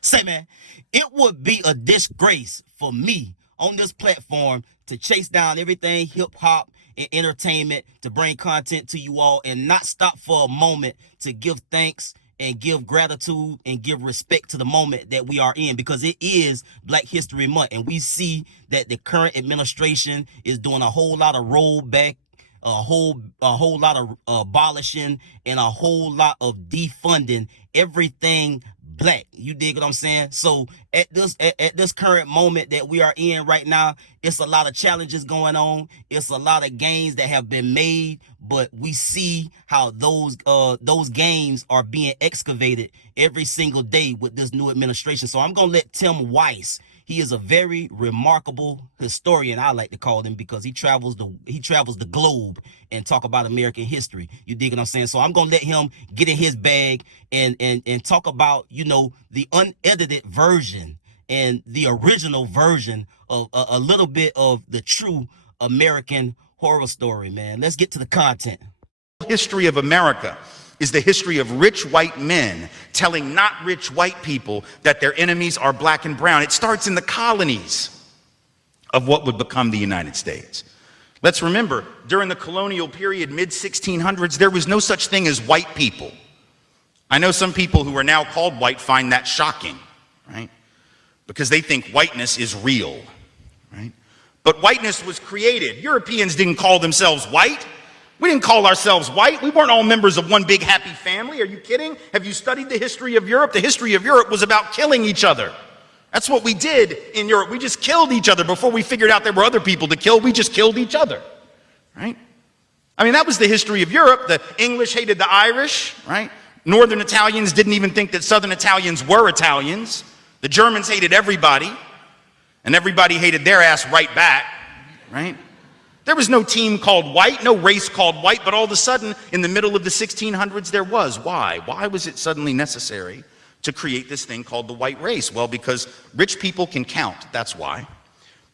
Say, man, it would be a disgrace for me on this platform to chase down everything hip hop and entertainment, to bring content to you all and not stop for a moment to give thanks and give gratitude and give respect to the moment that we are in, because it is Black History Month. And we see that the current administration is doing a whole lot of rollback, a whole lot of abolishing, and a whole lot of defunding everything Black. You dig what I'm saying? So at this current moment that we are in right now, it's a lot of challenges going on. It's a lot of gains that have been made, but we see how those gains are being excavated every single day with this new administration. So I'm gonna let Tim Weiss. He is a very remarkable historian, I like to call him, because he travels the globe and talk about American history. You dig what I'm saying? So I'm gonna let him get in his bag and talk about, you know, the unedited version and the original version of a little bit of the true American horror story, man. Let's get to the content. History of America is the history of rich white men telling not rich white people that their enemies are black and brown. It starts in the colonies of what would become the United States. Let's remember, during the colonial period, mid-1600s, there was no such thing as white people. I know some people who are now called white find that shocking, right? Because they think whiteness is real, right? But whiteness was created. Europeans didn't call themselves white. We didn't call ourselves white. We weren't all members of one big happy family. Are you kidding? Have you studied the history of Europe? The history of Europe was about killing each other. That's what we did in Europe. We just killed each other. Before we figured out there were other people to kill, we just killed each other, right? I mean, that was the history of Europe. The English hated the Irish, right? Northern Italians didn't even think that Southern Italians were Italians. The Germans hated everybody, and everybody hated their ass right back, right? There was no team called white, no race called white, but all of a sudden, in the middle of the 1600s, there was. Why? Why was it suddenly necessary to create this thing called the white race? Well, because rich people can count, that's why.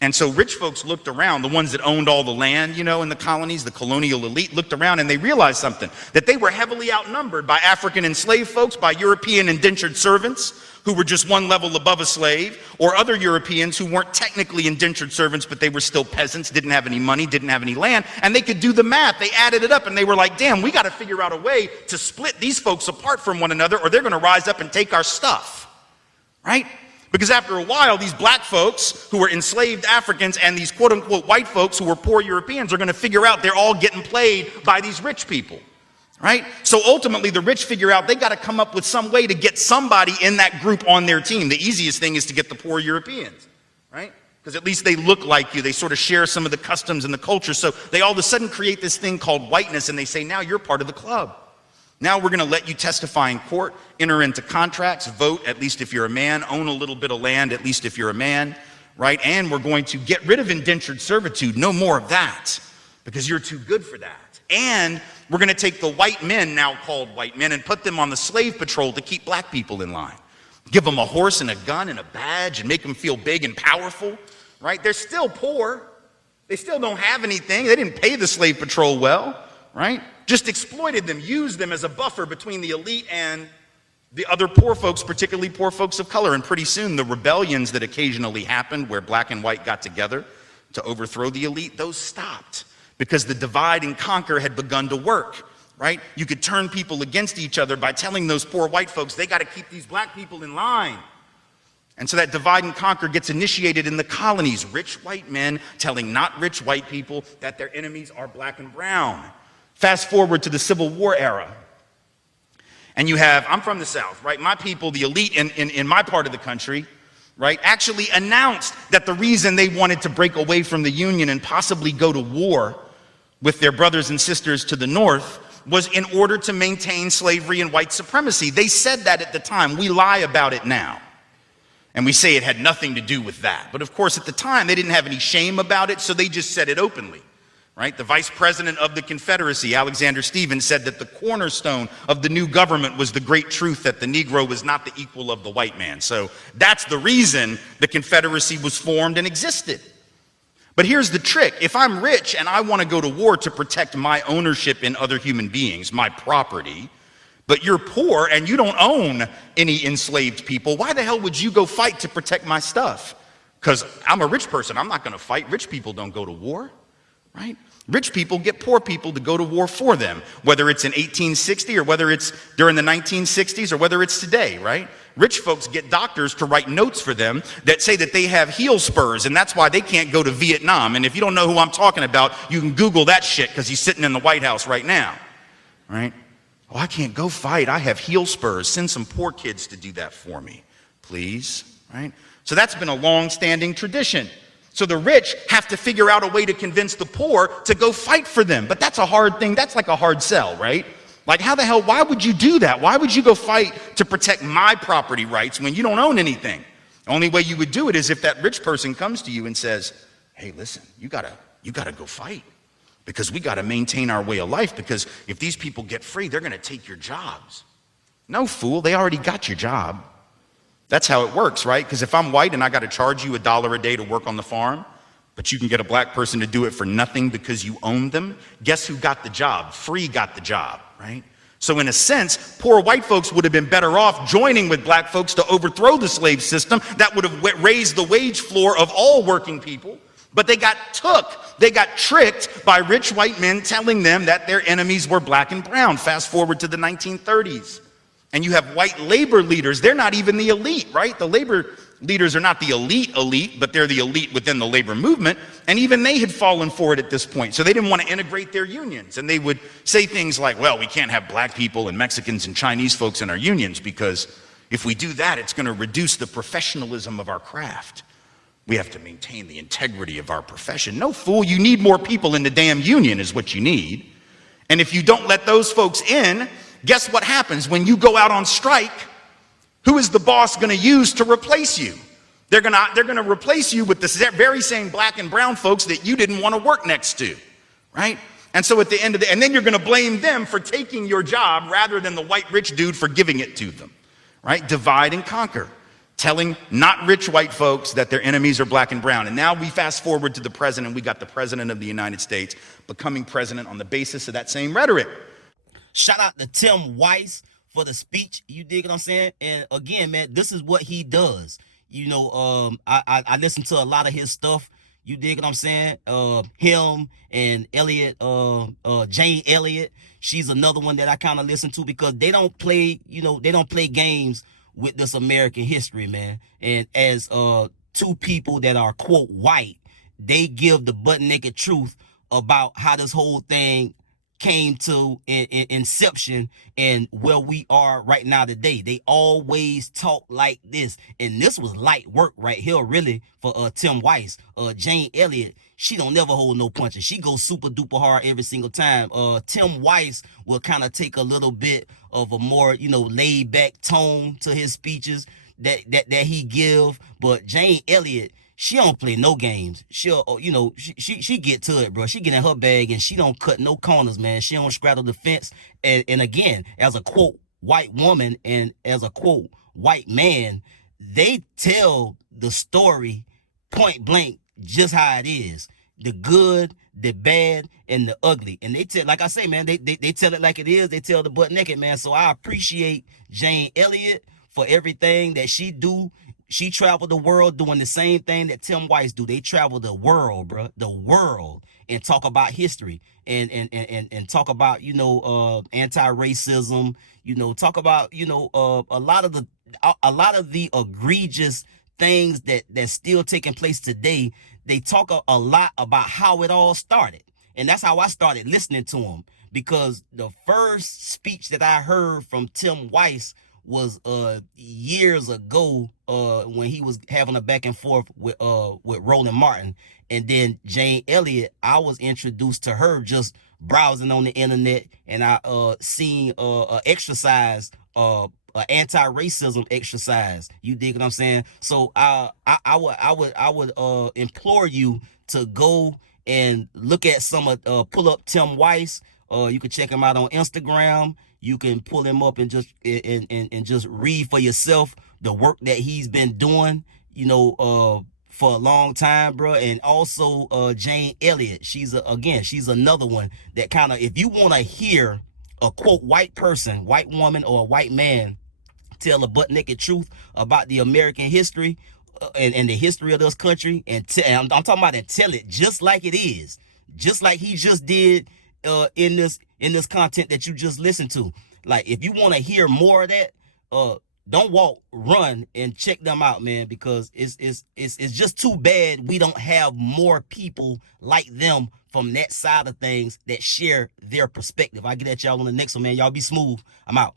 And so rich folks looked around, the ones that owned all the land, you know, in the colonies, the colonial elite looked around and they realized something, that they were heavily outnumbered by African enslaved folks, by European indentured servants, who were just one level above a slave, or other Europeans who weren't technically indentured servants, but they were still peasants, didn't have any money, didn't have any land, and they could do the math. They added it up and they were like, damn, we got to figure out a way to split these folks apart from one another, or they're going to rise up and take our stuff, right? Because after a while, these black folks who were enslaved Africans and these quote unquote white folks who were poor Europeans are going to figure out they're all getting played by these rich people. Right? So ultimately, the rich figure out they got to come up with some way to get somebody in that group on their team. The easiest thing is to get the poor Europeans, right? Because at least they look like you. They sort of share some of the customs and the culture. So they all of a sudden create this thing called whiteness, and they say, now you're part of the club. Now we're going to let you testify in court, enter into contracts, vote, at least if you're a man, own a little bit of land, at least if you're a man, right? And we're going to get rid of indentured servitude. No more of that, because you're too good for that. And we're going to take the white men, now called white men, and put them on the slave patrol to keep black people in line. Give them a horse and a gun and a badge and make them feel big and powerful, right? They're still poor. They still don't have anything. They didn't pay the slave patrol well, right? Just exploited them, used them as a buffer between the elite and the other poor folks, particularly poor folks of color. And pretty soon, the rebellions that occasionally happened where black and white got together to overthrow the elite, those stopped. Because the divide and conquer had begun to work, right? You could turn people against each other by telling those poor white folks, they got to keep these black people in line. And so that divide and conquer gets initiated in the colonies. Rich white men telling not rich white people that their enemies are black and brown. Fast forward to the Civil War era. And you have, I'm from the South, right? My people, the elite in my part of the country, right, actually announced that the reason they wanted to break away from the Union and possibly go to war with their brothers and sisters to the north was in order to maintain slavery and white supremacy. They said that at the time. We lie about it now. And we say it had nothing to do with that. But of course, at the time, they didn't have any shame about it, so they just said it openly, right? The vice president of the Confederacy, Alexander Stephens, said that the cornerstone of the new government was the great truth that the Negro was not the equal of the white man. So that's the reason the Confederacy was formed and existed. But here's the trick. If I'm rich and I want to go to war to protect my ownership in other human beings, my property, but you're poor and you don't own any enslaved people, why the hell would you go fight to protect my stuff? Because I'm a rich person, I'm not going to fight. Rich people don't go to war, right? Rich people get poor people to go to war for them, whether it's in 1860 or whether it's during the 1960s or whether it's today, right? Rich folks get doctors to write notes for them that say that they have heel spurs, and that's why they can't go to Vietnam. And if you don't know who I'm talking about, you can Google that shit because he's sitting in the White House right now, right? Oh, I can't go fight. I have heel spurs. Send some poor kids to do that for me, please, right? So that's been a long-standing tradition. So the rich have to figure out a way to convince the poor to go fight for them. But that's a hard thing. That's like a hard sell, right? Like, how the hell, why would you do that? Why would you go fight to protect my property rights when you don't own anything? The only way you would do it is if that rich person comes to you and says, hey, listen, you gotta go fight because we gotta maintain our way of life, because if these people get free, they're gonna take your jobs. No, fool, they already got your job. That's how it works, right? Because if I'm white and I got to charge you $1 a day to work on the farm, but you can get a black person to do it for nothing because you own them, guess who got the job? Free got the job, right? So in a sense, poor white folks would have been better off joining with black folks to overthrow the slave system. That would have raised the wage floor of all working people. But they got tricked by rich white men telling them that their enemies were black and brown. Fast forward to the 1930s. And you have white labor leaders. They're not even the elite, right? The labor leaders are not the elite, but they're the elite within the labor movement. And even they had fallen for it at this point. So they didn't want to integrate their unions. And they would say things like, well, we can't have black people and Mexicans and Chinese folks in our unions because if we do that, it's going to reduce the professionalism of our craft. We have to maintain the integrity of our profession. No, fool, you need more people in the damn union is what you need. And if you don't let those folks in, guess what happens when you go out on strike? Who is the boss going to use to replace you? They're going to replace you with the very same black and brown folks that you didn't want to work next to, right? And so at the end of and then you're going to blame them for taking your job rather than the white rich dude for giving it to them, right? Divide and conquer, telling not rich white folks that their enemies are black and brown. And now we fast forward to the president. We got the president of the United States becoming president on the basis of that same rhetoric. Shout out to Tim Weiss for the speech. You dig what I'm saying? And again, man, this is what he does. You know, I listen to a lot of his stuff. You dig what I'm saying? Him and Elliot, Jane Elliott. She's another one that I kind of listen to because they don't play, they don't play games with this American history, man. And as two people that are, quote, white, they give the butt naked truth about how this whole thing came to inception and where we are right now today. They always talk like this, and this was light work right here, really, for Tim Weiss. Jane Elliott, she don't never hold no punches. She goes super duper hard every single time. Tim Weiss will kind of take a little bit of a more laid back tone to his speeches that he give, but Jane Elliott, she don't play no games. She'll, she get to it, bro. She get in her bag and she don't cut no corners, man. She don't straddle the fence. And again, as a quote white woman and as a quote white man, they tell the story point blank just how it is. The good, the bad, and the ugly. And they tell, like I say, man, they tell it like it is. They tell the butt naked, man. So I appreciate Jane Elliott for everything that she do. She traveled the world doing the same thing that Tim Weiss do. They travel the world, bro, the world, and talk about history and talk about, anti-racism, talk about, a lot of the egregious things that's still taking place today. They talk a lot about how it all started. And that's how I started listening to them, because the first speech that I heard from Tim Weiss was years ago when he was having a back and forth with Roland Martin. And then Jane Elliott, I was introduced to her just browsing on the internet, and I seen a exercise, an anti-racism exercise. You dig what I'm saying? So I would implore you to go and look at pull up Tim Weiss. You can check him out on Instagram. You can pull him up and just read for yourself the work that he's been doing, for a long time, bro. And also Jane Elliott, she's another one that kind of, if you want to hear a quote white person, white woman, or a white man tell a butt naked truth about the American history and the history of this country, and I'm talking about, and tell it just like it is, just like he just did in this content that you just listened to. Like, if you want to hear more of that, don't walk, run and check them out, man, because it's just too bad we don't have more people like them from that side of things that share their perspective. I get at y'all on the next one, man. Y'all be smooth. I'm out.